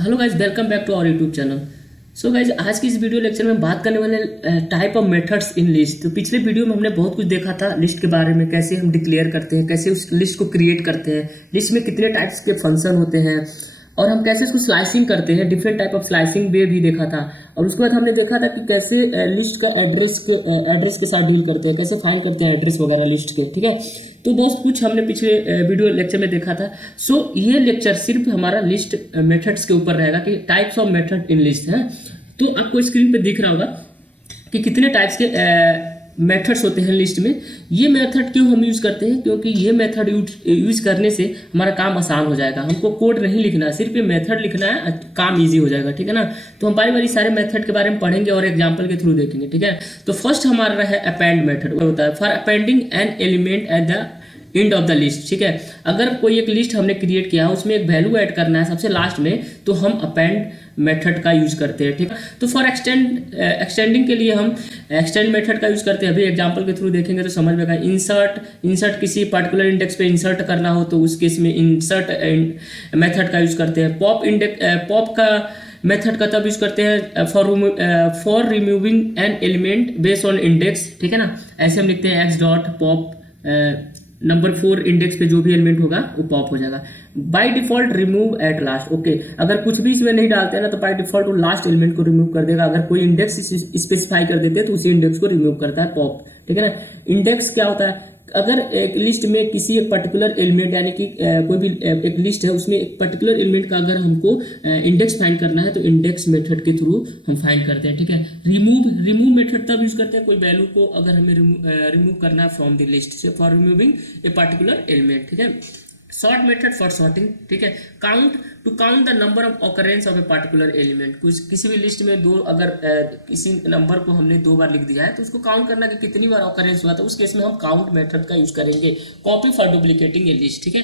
Hello guys, welcome back to our YouTube channel. So guys, आज की इस video lecture में बात करने वाले type of methods in list. तो पिछले वीडियो में हमने बहुत कुछ देखा था लिस्ट के बारे में, कैसे हम डिक्लेयर करते हैं, कैसे उस लिस्ट को क्रिएट करते हैं, लिस्ट में कितने टाइप्स के फंक्शन होते हैं और हम कैसे इसको स्लाइसिंग करते हैं। डिफरेंट टाइप ऑफ स्लाइसिंग वे भी देखा था। और उसके बाद हमने देखा था कि कैसे लिस्ट का एड्रेस के साथ डील करते हैं, कैसे फाइंड करते हैं एड्रेस वगैरह लिस्ट के। ठीक है, तो बहुत कुछ हमने पिछले वीडियो लेक्चर में देखा था। सो ये लेक्चर सिर्फ हमारा लिस्ट मेथड्स के ऊपर रहेगा कि types of method in list है। तो आपको स्क्रीन पे दिख रहा होगा कि कितने टाइप्स के मेथड्स होते हैं लिस्ट में। ये मेथड क्यों हम यूज़ करते हैं, क्योंकि ये मेथड यूज़ करने से हमारा काम आसान हो जाएगा। हमको कोड नहीं लिखना है, सिर्फ ये मेथड लिखना है, काम इजी हो जाएगा। ठीक है ना। तो हम बारी बारी सारे मेथड के बारे में पढ़ेंगे और एग्जांपल के थ्रू देखेंगे। ठीक है, तो फर्स्ट हमारा है अपेंड मेथड। होता है for appending an element at the end of the list. ठीक है, अगर कोई एक लिस्ट हमने क्रिएट किया है, उसमें एक वैल्यू ऐड करना है सबसे लास्ट में, तो हम अपेंड मेथड का यूज करते हैं। ठीक है, तो फॉर एक्सटेंडिंग के लिए हम एक्सटेंड मेथड का यूज करते हैं। अभी एग्जांपल के थ्रू देखेंगे तो समझ में आएगा। इंसर्ट किसी पर्टिकुलर इंडेक्स पे इंसर्ट करना हो तो उस केस में इंसर्ट मेथड का यूज करते हैं। पॉप का मेथड का तब यूज करते हैं for removing an element based on index. ठीक है ना, ऐसे हम लिखते हैं x dot pop number 4 index पे जो भी एलिमेंट होगा वो पॉप हो जाएगा। By default remove at last. Okay, अगर कुछ भी इसमें नहीं डालते हैं ना तो बाय डिफॉल्ट वो लास्ट एलिमेंट को रिमूव कर देगा। अगर कोई इंडेक्स स्पेसिफाई कर देते हैं तो उसी इंडेक्स को रिमूव करता है पॉप। ठीक है ना। इंडेक्स क्या होता है, अगर एक लिस्ट में किसी एक पर्टिकुलर एलिमेंट यानी कि कोई भी एक लिस्ट है, उसमें एक पर्टिकुलर एलिमेंट का अगर हमको इंडेक्स फाइंड करना है तो इंडेक्स मेथड के थ्रू हम फाइंड करते हैं। ठीक है, रिमूव मेथड तब यूज करते हैं कोई वैल्यू को अगर हमें रिमूव करना है फ्रॉम द लिस्ट से, for removing a particular element. ठीक है, सॉर्ट मेथड फॉर सॉर्टिंग। ठीक है, to count the number of occurrence of a particular element. किसी भी लिस्ट में दो अगर किसी नंबर को हमने 2 बार लिख दिया है तो उसको काउंट करना कि कितनी बार ऑकरेंस हुआ था, उस केस में हम काउंट मेथड का यूज करेंगे। Copy for duplicating A list. ठीक है,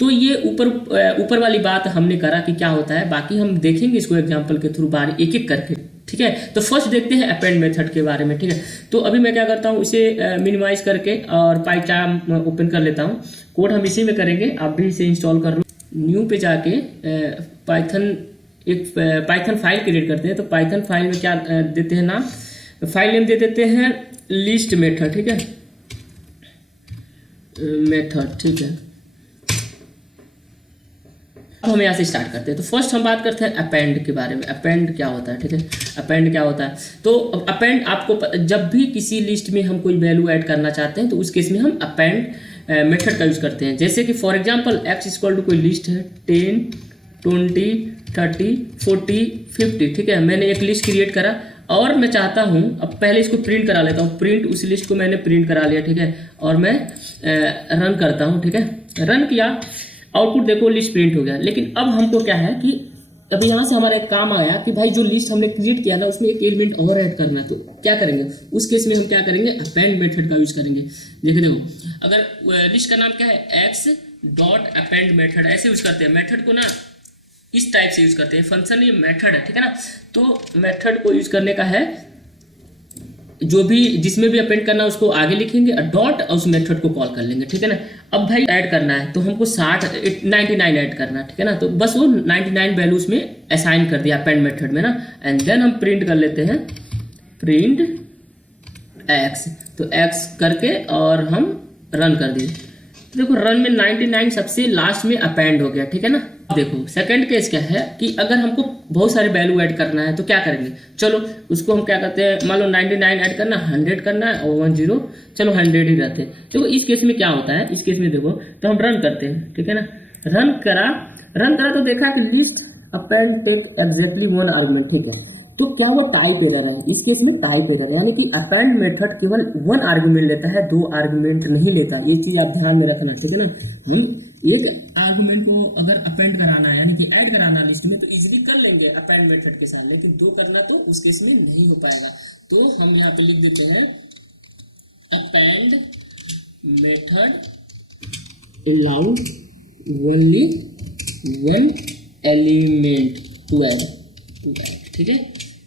तो ये ऊपर वाली बात हमने करा कि क्या होता है, बाकी हम देखेंगे इसको एग्जाम्पल के थ्रू बार एक एक करके। ठीक है, तो फर्स्ट देखते हैं अपेंड मेथड के बारे में। ठीक है, तो अभी मैं क्या करता हूँ, इसे मिनिमाइज करके और पाइथन ओपन कर लेता हूँ। कोड हम इसी में करेंगे, आप भी इसे इंस्टॉल कर लो। न्यू पे जाके पाइथन फाइल क्रिएट करते हैं। तो पाइथन फाइल में क्या देते हैं नाम, फाइल नेम दे देते हैं लिस्ट मेथड। ठीक है, मेथड। ठीक है, अब हम यहाँ से स्टार्ट करते हैं। तो फर्स्ट हम बात करते हैं अपेंड के बारे में। अपेंड क्या होता है। ठीक है, अपेंड क्या होता है, तो अपेंड आपको जब भी किसी लिस्ट में हम कोई वैल्यू ऐड करना चाहते हैं तो उस केस में हम अपेंड मेथड का यूज करते हैं। जैसे कि for example x equal to कोई लिस्ट है 10, 20, 30, 40, 50। ठीक है, मैंने एक लिस्ट क्रिएट करा और मैं चाहता हूँ, अब पहले इसको प्रिंट करा लेता हूँ। प्रिंट, उस लिस्ट को मैंने प्रिंट करा लिया। ठीक है, और मैं रन करता हूँ। ठीक है, रन किया, आउटपुट देखो लिस्ट प्रिंट हो गया। लेकिन अब हमको क्या है कि अभी यहाँ से हमारा एक काम आया कि भाई जो लिस्ट हमने क्रिएट किया ना उसमें एक एलिमेंट और ऐड करना है। तो क्या करेंगे, उस केस में हम क्या करेंगे, अपेंड मेथड का यूज करेंगे। देखो अगर लिस्ट का नाम क्या है, एक्स डॉट अपेंड मेथड, ऐसे यूज करते हैं। मेथड को ना इस टाइप से यूज करते हैं। फंक्शन ये मेथड है। ठीक है ना, तो मेथड को यूज करने का है, जो भी जिसमें भी अपेंड करना है उसको आगे लिखेंगे और डॉट और उस मेथड को कॉल कर लेंगे। ठीक है ना। अब भाई ऐड करना है तो हमको 99 ऐड करना है। ठीक है ना, तो बस वो 99 वैल्यूज में असाइन कर दिया अपेंड मेथड में ना। एंड देन हम प्रिंट कर लेते हैं प्रिंट एक्स। तो एक्स करके और हम रन कर दिए। तो देखो रन में 99 सबसे लास्ट में अपेंड हो गया। ठीक है ना। देखो सेकंड केस क्या है कि अगर हमको बहुत सारे वैल्यू ऐड करना है तो क्या करेंगे, चलो उसको हम क्या करते हैं, मान लो 99 ऐड करना, 100 करना है और 10, चलो 100 ही रहते हैं। देखो इस केस में क्या होता है, इस केस में देखो तो हम रन करते हैं। ठीक है ना, रन करा तो देखा कि list append take exactly 1 argument. ठीक है, तो क्या वो टाइप एरर है, इस केस में टाइप एरर है, यानी कि अपेंड मेथड केवल 1 आर्गुमेंट लेता है, 2 आर्गुमेंट नहीं लेता। ये चीज आप ध्यान में रखना। ठीक है ना, हम एक आर्गुमेंट को अगर अपेंड कराना है यानी कि ऐड कराना लिस्ट में तो इजीली कर लेंगे अपेंड मेथड के साथ, लेकिन 2 करना तो उस केस में नहीं हो पाएगा। तो हम यहाँ पे लिख देते हैं append method allow only 1 element to add. ठीक है,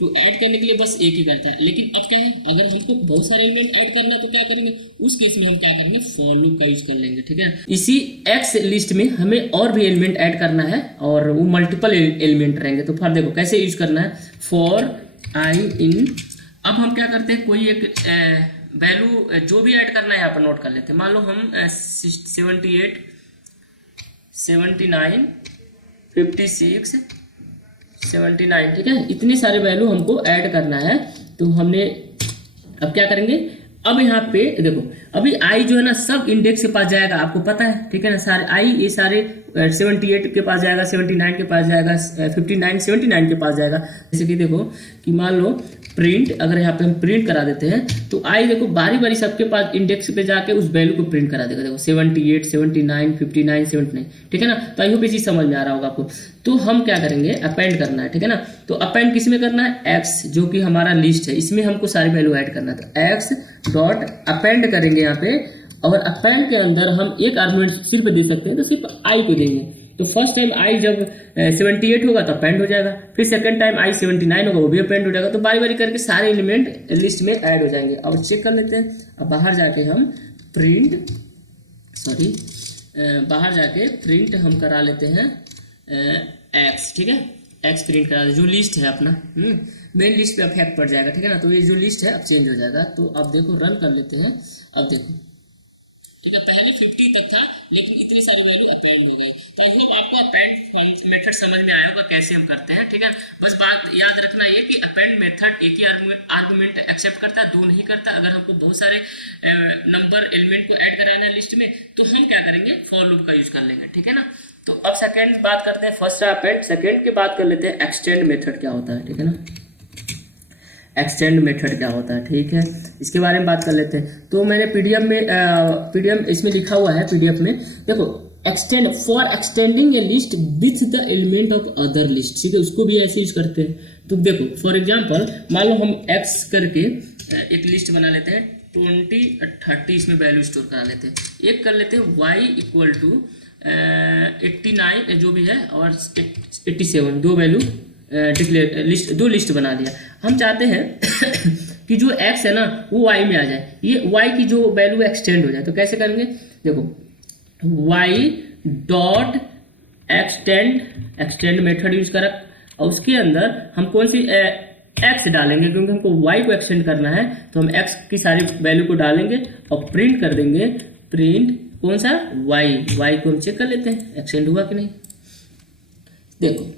तो ऐड करने के लिए बस एक ही करता है। लेकिन अब क्या है, अगर हमको बहुत सारे एलिमेंट ऐड करना है तो क्या करेंगे, उस केस में हम क्या करेंगे, फॉर लूप का यूज कर लेंगे, ठीक है। इसी एक्स लिस्ट में हमें और भी एलिमेंट ऐड करना है और वो मल्टीपल एलिमेंट रहेंगे। तो फिर देखो कैसे यूज करना है, फॉर आई इन, अब हम क्या करते हैं, कोई एक वैल्यू जो भी ऐड करना है यहाँ पर नोट कर लेते हैं। मान लो हम 78 79 56 79, ठीक है, इतने सारे वैल्यू हमको ऐड करना है। तो हमने अब क्या करेंगे, अब यहाँ पे देखो अभी आई जो है ना सब इंडेक्स के पास जाएगा, आपको पता है, ठीक है ना। सारे आई ये सारे 78 के पास जाएगा, 79 के पास जाएगा, 59 79 के पास जाएगा। जैसे कि देखो कि मान लो प्रिंट, अगर यहाँ पे हम प्रिंट करा देते हैं तो आई देखो बारी बारी सबके पास इंडेक्स पे जाके उस वैल्यू को प्रिंट करा देगा। देखो 78 79 59 79, ठीक है ना। तो आई होप ये चीज समझ में आ रहा होगा आपको। तो हम क्या करेंगे, अपेंड करना है, ठीक है ना। तो अपेंड किस में करना है, एक्स जो कि हमारा लिस्ट है, इसमें हमको सारी वैल्यू ऐड करना है। तो एक्स डॉट अपेंड करेंगे यहाँ पे, और अपेंड के अंदर हम एक आर्गुमेंट सिर्फ दे सकते हैं, तो सिर्फ आई को देंगे। तो फर्स्ट टाइम आई जब 78 होगा तो अपेंड हो जाएगा, फिर सेकंड टाइम आई 79 होगा वो भी अपेंड हो जाएगा। तो बारी बारी करके सारे एलिमेंट लिस्ट में ऐड हो जाएंगे। अब चेक कर लेते हैं। अब बाहर जाके हम प्रिंट बाहर जाके प्रिंट हम करा लेते हैं एक्स, ठीक है, एक्स प्रिंट करा जो लिस्ट है अपना, मेन लिस्ट पे इफेक्ट पड़ जाएगा, ठीक है ना। तो ये जो लिस्ट है अब चेंज हो जाएगा। तो अब देखो रन कर लेते हैं। अब देखो, ठीक है, पहले 50 तक था लेकिन इतने सारे वैल्यू अपेंड हो गए। तो आई होप आपको अपेंड मेथड समझ में आया होगा कैसे हम करते हैं, ठीक है। बस बात याद रखना ये कि अपेंड मेथड एक ही आर्गुमेंट एक्सेप्ट करता है, दो नहीं करता। अगर हमको बहुत सारे नंबर एलिमेंट को ऐड कराना है लिस्ट में तो हम क्या करेंगे, फॉर लूप का यूज कर लेंगे, ठीक है ना। तो अब सेकेंड बात करते हैं, फर्स्ट अपेंड, सेकेंड की बात कर लेते हैं एक्सटेंड मेथड क्या होता है, ठीक है ना। एक्सटेंड मेथड क्या होता है, ठीक है, इसके बारे में बात कर लेते हैं। तो मैंने पीडीएफ इसमें लिखा हुआ है, पीडीएफ में देखो, extend for extending a list with the element of other list, ठीक है, उसको भी ऐसे यूज करते हैं। तो देखो फॉर एग्जांपल मान लो हम एक्स करके एक लिस्ट बना लेते हैं, 20 30 इसमें वैल्यू स्टोर करा लेते हैं। एक कर लेते हैं वाई इक्वल टू 89 जो भी है और 87, दो वैल्यू डिक्लेयर लिस्ट, दो लिस्ट बना दिया। हम चाहते हैं कि जो x है ना वो y में आ जाए, ये y की जो वैल्यू एक्सटेंड हो जाए। तो कैसे करेंगे, देखो y dot extend method use करा, और उसके अंदर हम कौन सी x डालेंगे, क्योंकि हमको y को एक्सटेंड करना है। तो हम x की सारी वैल्यू को डालेंगे और प्रिंट कर देंगे, प्रिंट कौन सा, y को हम चेक कर लेते हैं एक्सटेंड हुआ कि नहीं। देखो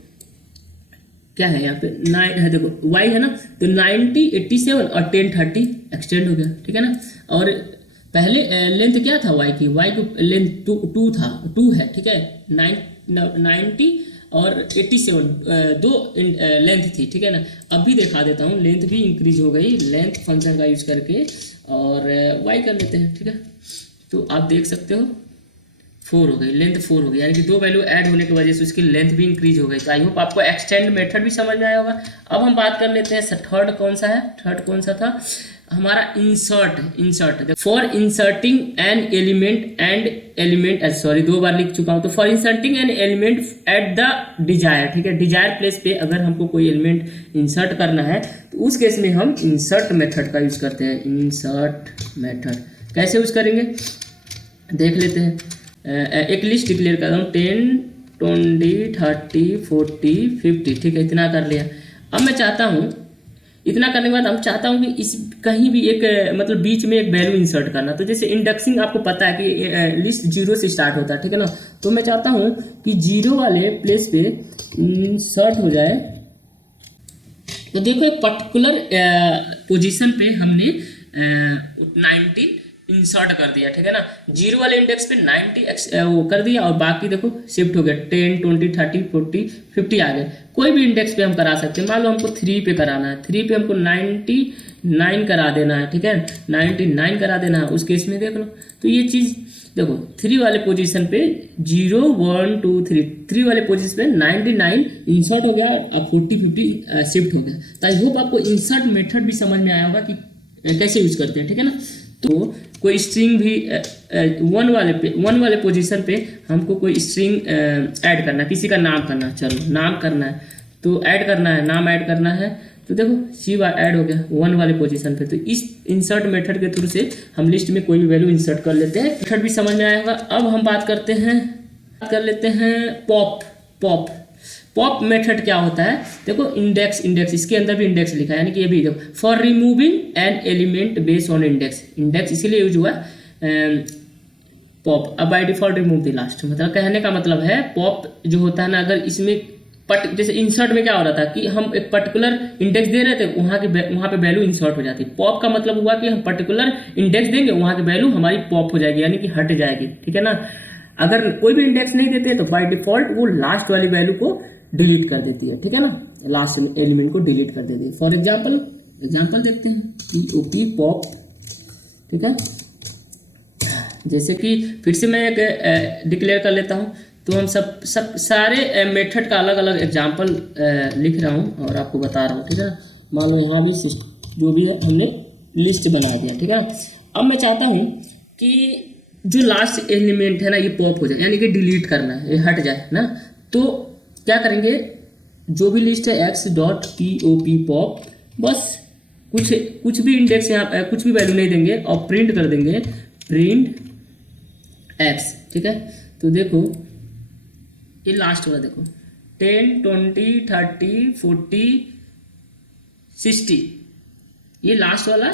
क्या है यहाँ पे 9 है, देखो y है ना, तो 90 87 और 10 30 एक्सटेंड हो गया, ठीक है ना। और पहले लेंथ क्या था y की लेंथ 2 था, 2 है, ठीक है, 90 और 87 दो लेंथ थी, ठीक है ना। अब भी दिखा देता हूँ, लेंथ भी इंक्रीज हो गई, लेंथ फंक्शन का यूज करके, और y कर लेते हैं, ठीक है। तो आप देख सकते हो 4 हो गई, लेंथ 4 हो गई, यानी कि दो वैल्यू ऐड होने की वजह से उसकी लेंथ भी इंक्रीज हो गई। तो आई होप आपको एक्सटेंड मेथड भी समझ में आया होगा। अब हम बात कर लेते हैं थर्ड कौन सा है, थर्ड कौन सा था हमारा, insert for inserting an element sorry 2 बार लिख चुका हूँ। तो for inserting an element at the desire, ठीक है, डिजायर प्लेस पे अगर हमको कोई एलिमेंट इंसर्ट करना है तो उस केस में हम इंसर्ट मेथड का यूज करते हैं। इंसर्ट मेथड कैसे यूज करेंगे देख लेते हैं। एक लिस्ट डिक्लेयर करता हूँ 10 20 30 40 50, ठीक है, इतना कर लिया। अब मैं चाहता हूँ, इतना करने के बाद हम चाहता हूँ कि इस कहीं भी एक मतलब बीच में एक वैल्यू इंसर्ट करना। तो जैसे इंडेक्सिंग आपको पता है कि लिस्ट 0 से स्टार्ट होता है, ठीक है ना। तो मैं चाहता हूँ कि 0 वाले प्लेस पे इंसर्ट हो जाए। तो देखो एक पर्टिकुलर पोजीशन पे हमने 19 इंसर्ट कर दिया, ठीक है ना। 0 वाले इंडेक्स पे 90 वो कर दिया, और बाकी देखो शिफ्ट हो गया 10 20 30 40 50 आ गए। कोई भी इंडेक्स पे हम करा सकते हैं। मान लो हमको 3 पे कराना है, 3 पे हमको 99 करा देना है, ठीक है, 99 करा देना है। उस केस में देख लो, तो ये चीज़ देखो 3 वाले पोजीशन पे 0 1 2 3 वाले पोजीशन पे 99 इंसर्ट हो गया, अब 40 50 शिफ्ट हो गया। तो आई होप आपको इंसर्ट मेथड भी समझ में आया होगा कि कैसे यूज करते हैं, ठीक है ना। तो कोई स्ट्रिंग भी 1 वाले पोजीशन पे हमको कोई स्ट्रिंग ऐड करना, किसी का नाम करना, चलो नाम करना है तो ऐड करना है, नाम ऐड करना है। तो देखो सी ऐड हो गया 1 वाले पोजीशन पे। तो इस इंसर्ट मेथड के थ्रू से हम लिस्ट में कोई भी वैल्यू इंसर्ट कर लेते हैं। मेथड भी समझ में आया होगा। अब हम बात कर लेते हैं पॉप मेथड क्या होता है। देखो इंडेक्स इसके अंदर भी इंडेक्स लिखा है, यानी कि ये भी देखो for removing an element based on index इसीलिए यूज हुआ पॉप। अब by default remove the last, मतलब कहने का मतलब है पॉप जो होता है ना, अगर इसमें जैसे इंसर्ट में क्या हो रहा था कि हम एक पर्टिकुलर इंडेक्स दे रहे थे, वहाँ पे वैल्यू इंसर्ट हो जाती। पॉप का मतलब हुआ कि हम पर्टिकुलर इंडेक्स देंगे, वहाँ की वैल्यू हमारी पॉप हो जाएगी, यानी कि हट जाएगी, ठीक है ना। अगर कोई भी इंडेक्स नहीं देते तो बाय डिफॉल्ट वो लास्ट वाली वैल्यू को डिलीट कर देती है, ठीक है ना, लास्ट एलिमेंट को डिलीट कर देती है। फॉर एग्जाम्पल देखते हैं पॉप, ठीक है। जैसे कि फिर से मैं एक डिक्लेयर कर लेता हूँ। तो हम सब सारे मेथड का अलग अलग एग्जाम्पल लिख रहा हूँ और आपको बता रहा हूँ, ठीक है ना। मान लो यहाँ भी जो भी है हमने लिस्ट बना दिया, ठीक है। अब मैं चाहता हूँ कि जो लास्ट एलिमेंट है ना ये पॉप हो जाए, यानी कि डिलीट करना है, ये हट जाए ना। तो क्या करेंगे, जो भी लिस्ट है x.pop बस कुछ भी इंडेक्स यहाँ कुछ भी वैल्यू नहीं देंगे और प्रिंट कर देंगे प्रिंट x, ठीक है। तो देखो ये लास्ट वाला देखो 10 20 30 40 60, ये लास्ट वाला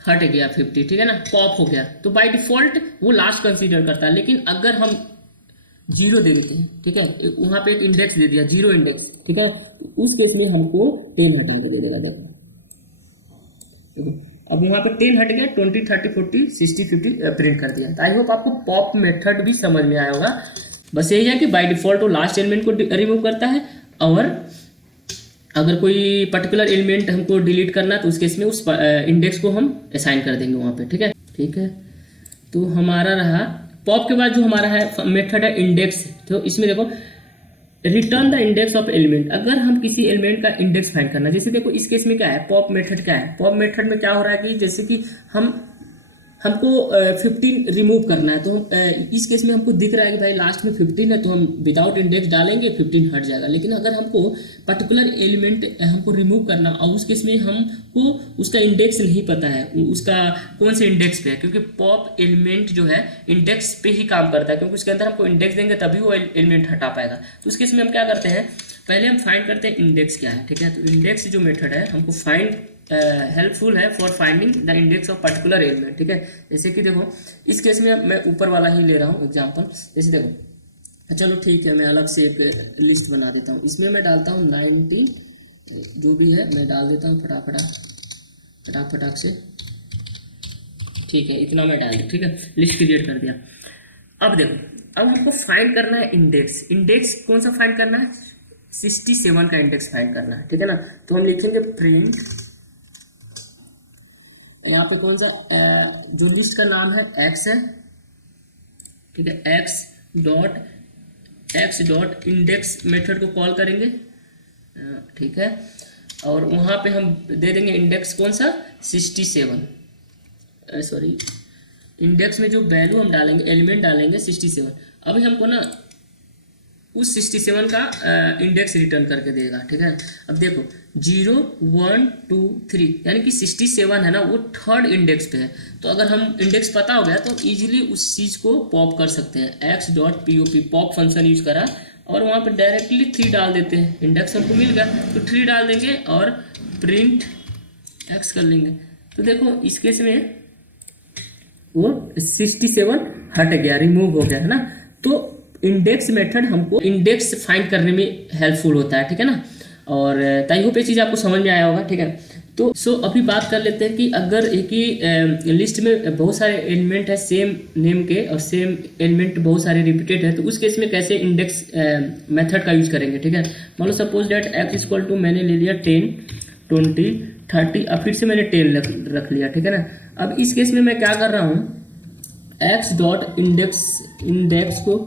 हट गया 50, ठीक है ना, पॉप हो गया। तो बाय डिफॉल्ट वो लास्ट कंसीडर करता है। लेकिन अगर हम 0 दे देते हैं, ठीक है, वहां पे एक इंडेक्स दे दिया 0 इंडेक्स, ठीक है, तो उस केस में हमको 10 हटा के दे देगा। देखो अब यहाँ पे 10 हट गया, 20 30 40 60 50 प्रिंट कर दिया। तो आई होप आपको पॉप मेथड भी समझ में आया होगा। बस यही है कि बाय डिफॉल्ट वो लास्ट एलिमेंट को रिमूव करता है, और अगर कोई पर्टिकुलर एलिमेंट हमको डिलीट करना है तो उस केस में उस इंडेक्स को हम असाइन कर देंगे वहाँ पे, ठीक है। तो हमारा रहा पॉप के बाद जो हमारा है मेथड है इंडेक्स। तो इसमें देखो return the index of element. अगर हम किसी एलिमेंट का इंडेक्स फाइंड करना, जैसे देखो इस केस में क्या है, पॉप मेथड क्या है, पॉप मेथड में क्या हो रहा है कि जैसे कि हमको 15 रिमूव करना है। तो इस केस में हमको दिख रहा है कि भाई लास्ट में 15 है, तो हम विदाउट इंडेक्स डालेंगे 15 हट जाएगा। लेकिन अगर हमको पर्टिकुलर एलिमेंट हमको रिमूव करना और उस केस में हमको उसका इंडेक्स नहीं पता है, उसका कौन से इंडेक्स पे है, क्योंकि पॉप एलिमेंट जो है इंडेक्स पे ही काम करता है, क्योंकि उसके अंदर हमको इंडेक्स देंगे तभी वो एलिमेंट हटा पाएगा। तो उस केस में हम क्या करते हैं, पहले हम फाइंड करते हैं इंडेक्स क्या है, ठीक है। तो इंडेक्स जो मेथड है हमको फाइंड हेल्पफुल है for finding the index of particular element, ठीक है। जैसे कि देखो इस केस में मैं ऊपर वाला ही ले रहा हूँ एग्जांपल। जैसे देखो चलो ठीक है, मैं अलग से एक लिस्ट बना देता हूँ। इसमें मैं डालता हूँ 90 जो भी है मैं डाल देता हूँ फटाक से, ठीक है, इतना मैं डाल दूँ, ठीक है, लिस्ट क्रिएट कर दिया। अब देखो अब हमको फाइंड करना है इंडेक्स कौन सा फाइंड करना है, 67 का इंडेक्स फाइंड करना है, ठीक है ना। तो हम लिखेंगे प्रिंट, यहाँ पे कौन सा जो लिस्ट का नाम है x है, ठीक है, x डॉट इंडेक्स मेथड को कॉल करेंगे, ठीक है। और वहाँ पे हम दे देंगे इंडेक्स कौन सा 67, सॉरी इंडेक्स में जो वैल्यू हम डालेंगे एलिमेंट डालेंगे 67। अभी हमको ना उस 67 का इंडेक्स रिटर्न करके देगा, ठीक है। अब देखो 0 1 2 3 यानी कि 67 है ना, वो थर्ड इंडेक्स पे है। तो अगर हम इंडेक्स पता हो गया तो इजीली उस चीज़ को पॉप कर सकते हैं। x.pop पॉप फंक्शन यूज करा और वहाँ पे डायरेक्टली 3 डाल देते हैं, इंडेक्स हमको मिल गया तो 3 डाल देंगे और प्रिंट x कर लेंगे। तो देखो इस केस में वो 67 हट गया, रिमूव हो गया, है ना। तो इंडेक्स मेथड हमको इंडेक्स फाइंड करने में हेल्पफुल होता है, ठीक है ना। और आई होप ये चीज़ आपको समझ में आया होगा, ठीक है। तो अभी बात कर लेते हैं कि अगर एक ही लिस्ट में बहुत सारे एलिमेंट है सेम नेम के और सेम एलिमेंट बहुत सारे रिपीटेड है, तो उस केस में कैसे इंडेक्स मेथड का यूज करेंगे, ठीक है। मान लो सपोज डेट x मैंने ले लिया 10 20 30, अब फिर से मैंने 10 रख लिया, ठीक है ना। अब इस केस में मैं क्या कर रहा हूँ, x डॉट इंडेक्स को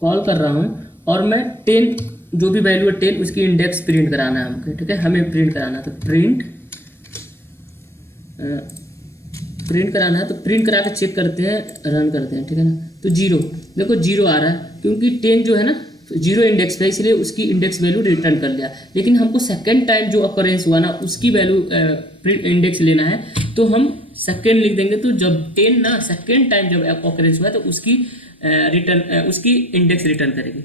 कॉल कर रहा हूँ और मैं 10 जो भी वैल्यू है 10 उसकी इंडेक्स प्रिंट कराना है हमको, ठीक है, हमें प्रिंट कराना है। तो प्रिंट कराना है तो प्रिंट करा के चेक करते हैं, रन करते हैं, ठीक है ना। तो 0 देखो 0 आ रहा है क्योंकि 10 जो है ना जीरो इंडेक्स पे, इसलिए उसकी इंडेक्स वैल्यू रिटर्न कर लिया। लेकिन हमको सेकेंड टाइम जो ऑकरेंस हुआ ना उसकी वैल्यू इंडेक्स लेना है, तो हम सेकेंड लिख देंगे। तो जब 10 ना सेकेंड टाइम जब ऑकरेंस हुआ तो उसकी उसकी इंडेक्स रिटर्न करेगी।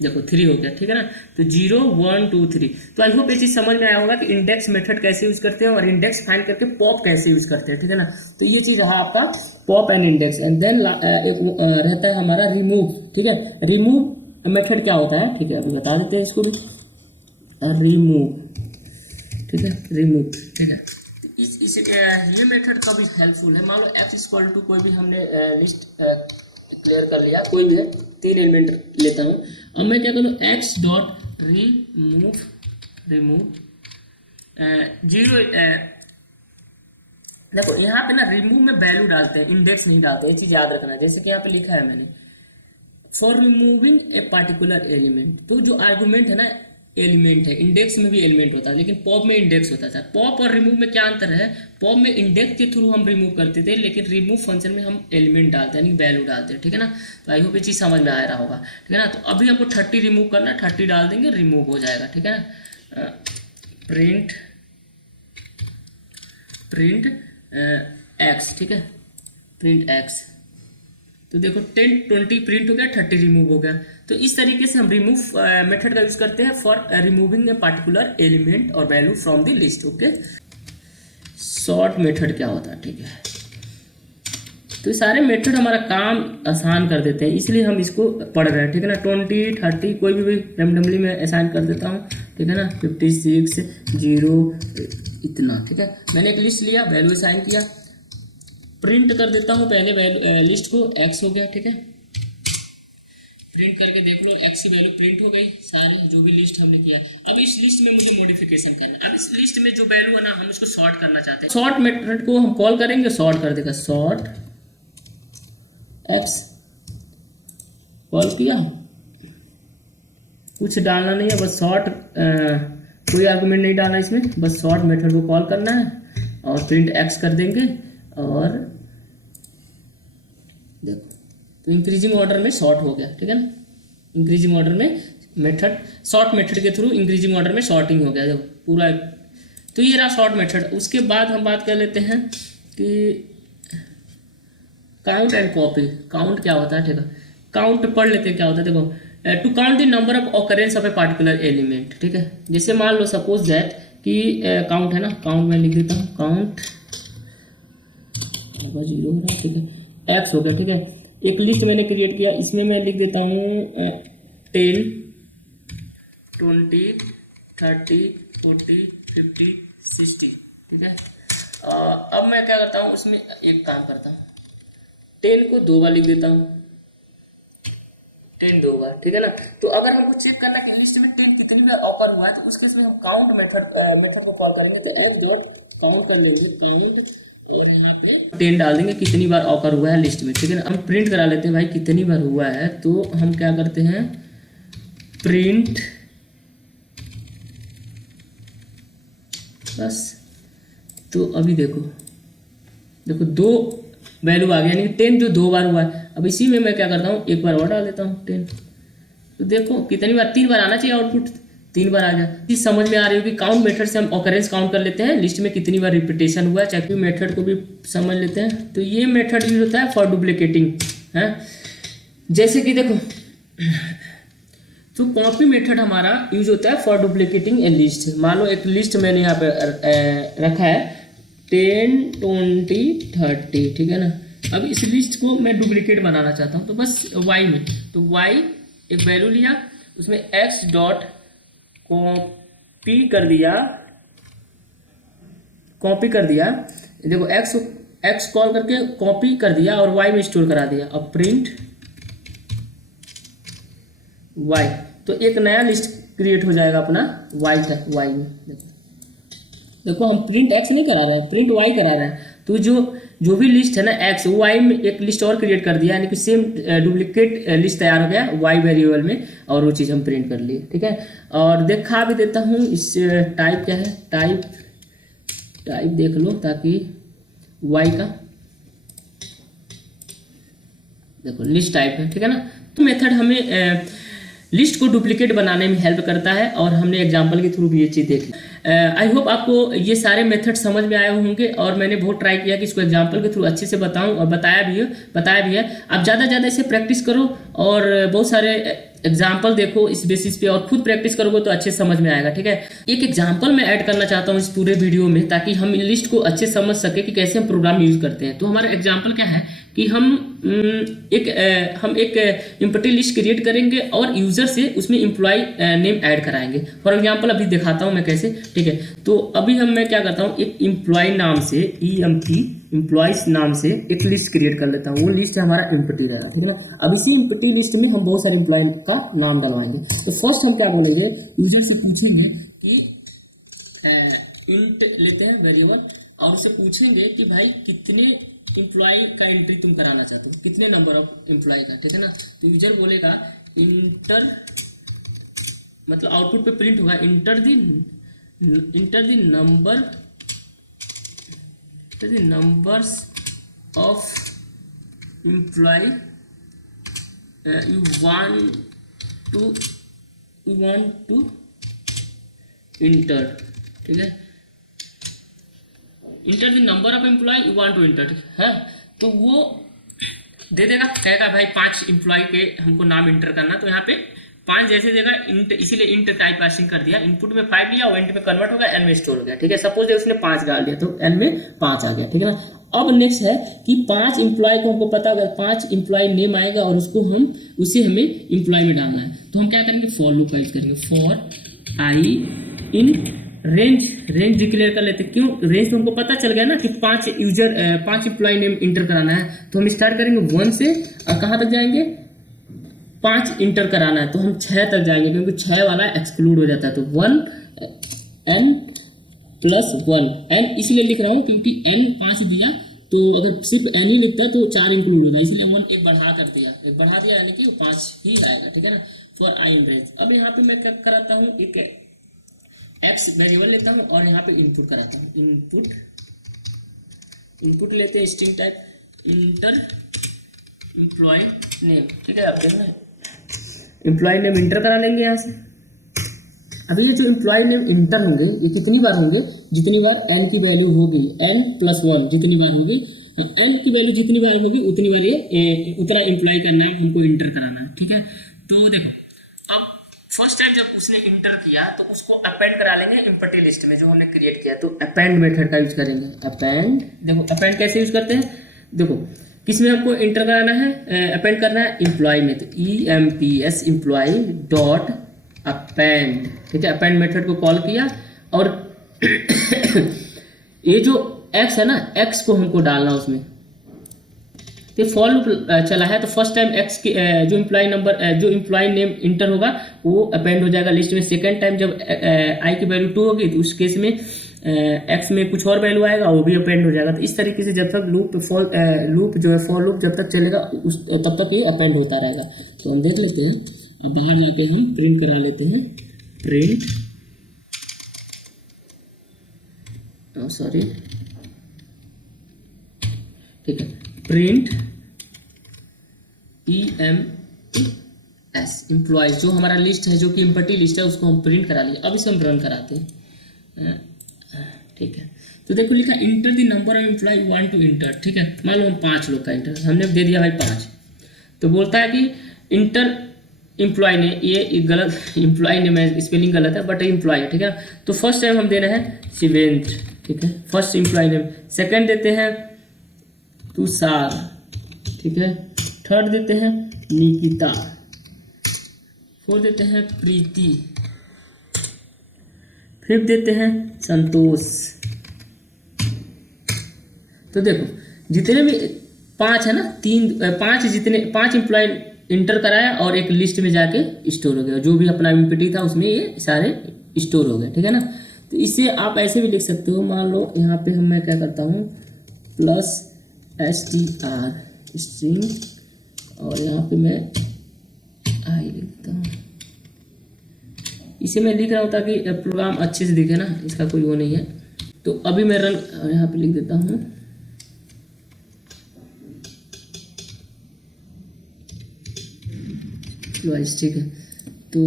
देखो 3 हो गया, ठीक है ना। तो 0 1 2 3। तो आई होप ये चीज़ समझ में आया होगा कि इंडेक्स मेथड कैसे यूज करते हैं और इंडेक्स फाइंड करके पॉप कैसे यूज करते हैं, ठीक है ना। तो ये चीज़ रहा आपका pop and index. And then एक रहता है हमारा रिमूव, ठीक है। रिमूव मेथड क्या होता है, ठीक है, अभी बता देते हैं इसको भी। रिमूव, ठीक है, रिमूव, ठीक है। ये मेथड काफी हेल्पफुल है। मान लो x इक्वल टू कोई भी हमने लिस्ट क्लियर कर लिया, कोई भी है, 3 एलिमेंट लेता हूँ। अब मैं क्या करूँ, x डॉट रिमूव 0। देखो यहाँ पे ना रिमूव में वैल्यू डालते हैं, इंडेक्स नहीं डालते, ये चीज़ याद रखना। जैसे कि यहाँ पे लिखा है मैंने, for removing a particular element. तो जो आर्गुमेंट है ना एलिमेंट है, इंडेक्स में भी एलिमेंट होता है लेकिन पॉप में इंडेक्स होता है। पॉप और रिमूव में क्या अंतर है, पॉप में इंडेक्स के थ्रू हम रिमूव करते थे, लेकिन रिमूव फंक्शन में हम एलिमेंट डालते हैं, यानी वैल्यू डालते हैं, ठीक है ना। तो आई होप ये चीज़ समझ में आ रहा होगा, ठीक है ना। तो अभी हमको 30 रिमूव करना है, 30 डाल देंगे, रिमूव हो जाएगा, ठीक है ना। प्रिंट एक्स, ठीक है, प्रिंट एक्स। तो देखो 10 20 प्रिंट हो गया, 30 रिमूव हो गया। तो इस तरीके से हम रिमूव मेथड का यूज करते हैं for removing a particular element और value from the list. Okay, sort method क्या होता है, ठीक है। तो ये सारे मेथड हमारा काम आसान कर देते हैं, इसलिए हम इसको पढ़ रहे हैं, ठीक है ना। 20 30 कोई भी रेंडमली मैं असाइन कर देता हूँ, ठीक है ना। 56 0 इतना, ठीक है। मैंने एक लिस्ट लिया, वैल्यू असाइन किया, प्रिंट कर देता हूँ पहले वैल्यू लिस्ट को, x हो गया, ठीक है। प्रिंट करके देख लो, x की वैल्यू प्रिंट हो गई, सारे जो भी लिस्ट हमने किया। अब इस लिस्ट में मुझे मॉडिफिकेशन करना है। अब इस लिस्ट में जो वैल्यू है ना, हम उसको सॉर्ट करना चाहते हैं। सॉर्ट मेथड को हम कॉल करेंगे, सॉर्ट कर देगा, सॉर्ट x कॉल किया, कुछ डालना नहीं है, बस सॉर्ट, कोई आर्गुमेंट नहीं डालना इसमें, बस सॉर्ट मेथड को कॉल करना है और प्रिंट x कर देंगे। और देखो तो इंक्रीजिंग ऑर्डर में सॉर्ट हो गया, ठीक है ना। इंक्रीजिंग ऑर्डर में मेथड, सॉर्ट मेथड के थ्रू इंक्रीजिंग ऑर्डर में सॉर्टिंग हो गया जब पूरा। तो ये रहा सॉर्ट मेथड। उसके बाद हम बात कर लेते हैं कि काउंट एंड कॉपी। काउंट क्या होता है, ठीक है, काउंट पढ़ लेते हैं क्या होता है। देखो, to count the number of occurrence of a particular element, ठीक है। जैसे मान लो सपोज दैट कि काउंट है ना, काउंट में लिख देता हूँ, काउंट 0 हो रहा है, ठीक है, एक्स हो गया, ठीक है। एक लिस्ट मैंने क्रिएट किया, इसमें मैं लिख देता हूँ 10 20 30 40 50 60, ठीक है। अब मैं क्या करता हूँ, उसमें एक काम करता हूँ, 10 को 2 बार लिख देता हूँ, 10 2 बार, ठीक है ना। तो अगर हमको चेक करना कि लिस्ट में 10 कितनी बार ऑफर हुआ है, तो उसके इसमें हम काउंट मेथड को कॉल करेंगे। तो एक्स दो काउंट कर लेंगे, काउंट, और यहाँ पे 10 डाल देंगे कितनी बार ऑकर हुआ है लिस्ट में, ठीक है ना। हम प्रिंट करा लेते हैं भाई कितनी बार हुआ है। तो हम क्या करते हैं, प्रिंट, बस। तो अभी देखो 2 वैल्यू आ गया, यानी 10 जो 2 बार हुआ है। अब इसी में मैं क्या करता हूँ, एक बार और डाल देता हूँ 10। तो देखो कितनी बार, 3 बार आना चाहिए आउटपुट, 3 बार आ गया। चीज समझ में आ रही होगी। काउंट मेथड से हम ऑकरेंस काउंट कर लेते हैं, लिस्ट में कितनी बार रिपीटेशन हुआ है। चेक मेथड को भी समझ लेते हैं। तो ये मेथड यूज होता है फॉर डुप्लीकेटिंग, है। जैसे कि देखो, तो कॉपी मेथड हमारा यूज होता है फॉर डुप्लीकेटिंग ए लिस्ट। मान लो एक लिस्ट मैंने यहाँ पे रखा है 10 20 30, ठीक है ना। अब इस लिस्ट को मैं डुप्लीकेट बनाना चाहता हूँ, तो बस y में, तो y एक वैल्यू लिया, उसमें x डॉट कॉपी कर दिया, देखो x कॉल करके कॉपी कर दिया और y में स्टोर करा दिया। अब प्रिंट y, तो एक नया लिस्ट क्रिएट हो जाएगा अपना y का, y में देखो हम प्रिंट x नहीं करा रहे हैं, प्रिंट y करा रहे हैं। तो जो भी लिस्ट है ना x, वो y में एक लिस्ट और क्रिएट कर दिया, यानी कि सेम डुप्लीकेट लिस्ट तैयार हो गया y वेरिएबल में, और वो चीज़ हम प्रिंट कर लिए, ठीक है। और दिखा भी देता हूँ इस टाइप क्या है, टाइप देख लो, ताकि y का देखो लिस्ट टाइप है, ठीक है ना। तो मेथड हमें लिस्ट को डुप्लीकेट बनाने में हेल्प करता है, और हमने एग्जांपल के थ्रू भी ये चीज़ देखी। आई होप आपको ये सारे मेथड समझ में आए होंगे, और मैंने बहुत ट्राई किया कि इसको एग्जांपल के थ्रू अच्छे से बताऊं, और बताया भी है। आप ज़्यादा ज़्यादा इसे प्रैक्टिस करो और बहुत सारे एग्जाम्पल देखो इस बेसिस पे, और खुद प्रैक्टिस करोगे तो अच्छे समझ में आएगा। ठीक है, एक एग्जाम्पल मैं ऐड करना चाहता हूँ इस पूरे वीडियो में, ताकि हम लिस्ट को अच्छे समझ सके कि कैसे हम प्रोग्राम यूज करते हैं। तो हमारा एग्जाम्पल क्या है कि हम एक एम्प्टी लिस्ट क्रिएट करेंगे और यूजर से उसमें एम्प्लॉय नेम ऐड कराएंगे। फॉर एग्जाम्पल अभी दिखाता हूँ मैं कैसे। ठीक है, तो अभी मैं क्या करता हूँ, एक एम्प्लॉय नाम से एम्प्लॉयज नाम से एक लिस्ट क्रिएट कर लेता हूँ। वो लिस्ट हमारा एम्प्टी रहेगा। ठीक है ना। अब इसी एम्प्टी लिस्ट में हम बहुत सारे एम्प्लॉय का नाम डलवाएंगे। तो फर्स्ट हम क्या बोलेंगे, यूजर से पूछेंगे कि इंट लेते हैं वेरिएबल, और उससे पूछेंगे कि भाई कितने एम्प्लॉय का एंट्री तुम कराना चाहते हो, कितने नंबर ऑफ एम्प्लॉय का। ठीक है ना। तो यूजर बोलेगा इंटर, मतलब आउटपुट पे प्रिंट होगा enter the numbers of employee you want to enter. ठीक है, enter the number of employee you want to enter है। तो वो दे देगा, कहेगा भाई 5 एम्प्लॉय के हमको नाम इंटर करना। तो यहाँ पे 5 जैसे देगा इंट, इसीलिए इंट टाइप पासिंग कर दिया। इनपुट में 5 लिया और इंट में कन्वर्ट होगा, एन में स्टोर हो गया। ठीक है, सपोज उसने 5 डाल दिया तो एन में 5 आ गया। ठीक है ना। अब नेक्स्ट है कि 5 एम्प्लॉय को हमको पता, अगर 5 एम्प्लॉय नेम आएगा और उसे हमें एम्प्लॉय में डालना है, तो हम क्या करेंगे, फॉर लूप का यूज करेंगे। For I in range declare कर लेते। क्यों रेंज, तो हमको पता चल गया ना कि 5 एम्प्लॉय नेम इंटर कराना है। तो हम स्टार्ट करेंगे 1 से और कहाँ तक जाएंगे, 5 इंटर कराना है तो हम 6 तक जाएंगे, क्योंकि 6 वाला एक्सक्लूड हो जाता है। तो 1 n + 1 n इसलिए लिख रहा हूँ क्योंकि n 5 दिया, तो अगर सिर्फ n ही लिखता तो 4 इंक्लूड होता है, इसलिए 1 एक बढ़ा दिया यानी कि वो 5 ही आएगा। ठीक है ना। For I in range. अब यहाँ पे मैं क्या कराता हूँ, एक एक्स वेरिएबल लेता हूँ और यहाँ पे इनपुट कराता हूँ। इनपुट लेते हैं string type enter employee name. ठीक है, आप देखना एम्प्लॉय नेम इंटर करा लेंगे यहाँ से। अभी ये जो एम्प्लॉय नेम इंटर होंगे ये कितनी बार होंगे, जितनी बार n की वैल्यू होगी, n + 1 जितनी बार होगी, n की वैल्यू जितनी बार होगी उतनी बार ये उतना एम्प्लॉय का नाम हमको इंटर कराना है। ठीक है, तो देखो अब फर्स्ट टाइम जब उसने इंटर किया तो उसको अपेंड करा लेंगे एम्प्टी लिस्ट में जो हमने क्रिएट किया। तो अपेंड मेथड का यूज करेंगे। अपेंड, देखो अपेंड कैसे यूज करते हैं, देखो किसमें हमको इंटर कराना है, अपेंड करना है एम्प्लॉय में। तो EMPS एम्प्लॉय डॉट अपेंड। ठीक है, अपेंड मेथड को कॉल किया और ये जो x है ना, x को हमको डालना उसमें। तो फॉर लूप चला है तो फर्स्ट टाइम x की जो एम्प्लॉय नेम इंटर होगा वो अपेंड हो जाएगा लिस्ट में। सेकेंड टाइम जब i की वैल्यू 2 होगी तो उस केस में x में कुछ और वैल्यू आएगा, वो भी अपेंड हो जाएगा। तो इस तरीके से जब तक लूप जो है फॉर लूप जब तक चलेगा तब तक ये अपेंड होता रहेगा। तो हम देख लेते हैं, अब बाहर जाके हम प्रिंट करा लेते हैं। प्रिंट ठीक है, प्रिंट EMPS एम्प्लॉयज, जो हमारा लिस्ट है, जो कि एम्प्टी लिस्ट है, उसको हम प्रिंट करा लिए। अब इसे हम रन कराते हैं। ठीक है, तो देखो लिखा enter the number of employee you want to enter. ठीक है, मान लो हम 5 लोग का इंटर हमने दे दिया भाई 5। तो बोलता है कि इंटर एम्प्लॉय ने, ये गलत एम्प्लॉय ने, मैं स्पेलिंग गलत है बट एम्प्लॉय है। ठीक है, तो फर्स्ट टाइम हम देना है शिवेंद्र। ठीक है, फर्स्ट एम्प्लॉय नेम। सेकंड देते हैं तुषार। ठीक है, थर्ड देते हैं निकिता। फोर्थ देते हैं प्रीति। फिफ्थ देते हैं संतोष। तो देखो जितने भी 5 है ना, 5 एम्प्लॉय इंटर कराया और एक लिस्ट में जाके स्टोर हो गया। जो भी अपना एम्प्टी था उसमें ये सारे स्टोर हो गए। ठीक है ना। तो इसे आप ऐसे भी लिख सकते हो। मान लो यहाँ पे मैं क्या करता हूँ, +str स्ट्रिंग, और यहाँ पे मैं आई लिखता हूँ। इसे मैं लिख रहा हूँ ताकि प्रोग्राम अच्छे से दिखे ना, इसका कोई वो नहीं है। तो अभी मैं रन यहाँ पे लिख देता हूँ। ठीक है, तो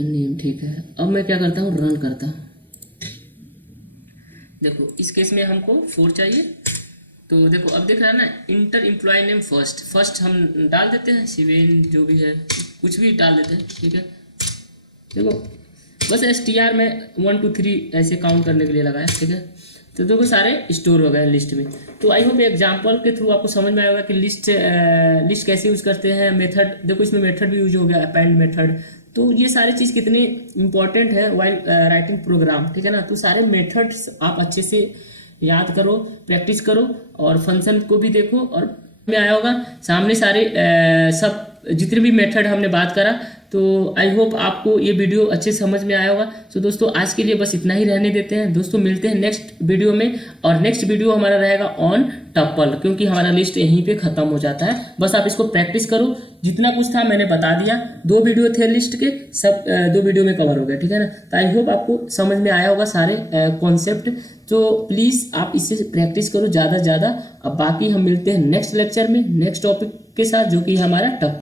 नेम ठीक है। अब मैं क्या करता हूँ, रन करता हूँ। देखो इस केस में हमको 4 चाहिए, तो देखो अब दिख रहा है ना, इंटर एम्प्लॉय नेम फर्स्ट हम डाल देते हैं, शिवेन जो भी है कुछ भी डाल देते हैं, ठीक है। देखो बस STR में 1 2 3 ऐसे काउंट करने के लिए लगाया, ठीक है। तो देखो सारे स्टोर हो गए लिस्ट में। तो आई होप एग्जांपल के थ्रू आपको समझ में आएगा कि लिस्ट कैसे यूज़ करते हैं। मेथड देखो इसमें मेथड भी यूज हो गया, अपेंड मेथड। तो ये सारी चीज़ कितनी इंपॉर्टेंट है वाइल राइटिंग प्रोग्राम, ठीक है ना। तो सारे मेथड्स आप अच्छे से याद करो, प्रैक्टिस करो, और फंक्शन को भी देखो, और में आया होगा सामने सारे सब जितने भी मेथड हमने बात करा। तो आई होप आपको ये वीडियो अच्छे समझ में आया होगा। तो दोस्तों आज के लिए बस इतना ही रहने देते हैं। दोस्तों मिलते हैं नेक्स्ट वीडियो में, और नेक्स्ट वीडियो हमारा रहेगा ऑन टप्पल, क्योंकि हमारा लिस्ट यहीं पे खत्म हो जाता है। बस आप इसको प्रैक्टिस करो, जितना कुछ था मैंने बता दिया। 2 वीडियो थे लिस्ट के, सब 2 वीडियो में कवर हो गया, ठीक है ना। तो आई होप आपको समझ में आया होगा सारे कॉन्सेप्ट। तो प्लीज़ आप इससे प्रैक्टिस करो ज़्यादा से ज़्यादा। अब बाकी हम मिलते हैं नेक्स्ट लेक्चर में नेक्स्ट टॉपिक के साथ, जो कि हमारा टप